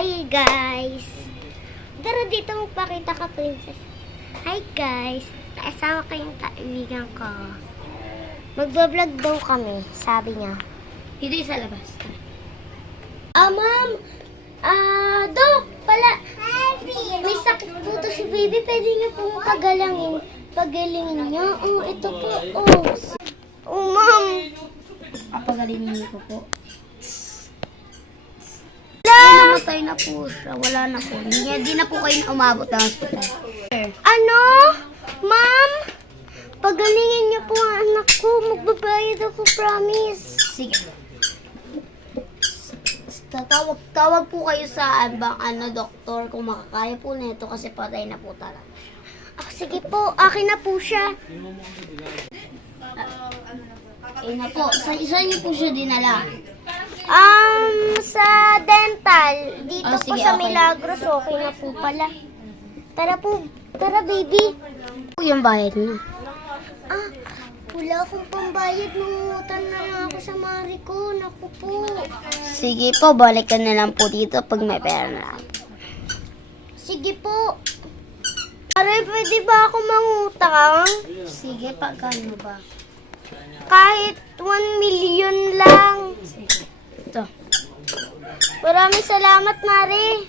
Hi guys! Tara dito magpakita ka, princess. Hi guys! Kasama ko yung kaibigan ko. Magbablog daw kami, sabi niya. Hindi sa labas. Ma'am! Dok! Pala! May sakit po to si baby. Pwede niyo pong pagalingin niyo. Ito po. Ma'am! Pagalingin niyo po. Namatay na po siya. Wala na po. Hindi na po kayo umabot ng hospital. Ano? Ma'am? Pagalingin niyo po ang anak ko. Magbabayad ako, promise. Sige. Tawag po kayo sa doktor kung makakaya po nito kasi patay na po talaga. Sige po, akin na po siya. Na po, sa isa niyo po siya dinala. Sa dental. Dito po Sige, sa okay. Milagros, okay na po pala. Tara baby. Po yung bayad niyo. Wala akong pambayad. Nangungutang na nga ako sa mari ko. Naku po. Sige po, balik ka na lang po dito pag may pera na lang. Sige po. Aray, pwede ba ako mangutang? Sige, pagkano ba? Kahit 1 million lang. Sige. Ito. Maraming salamat, Mari.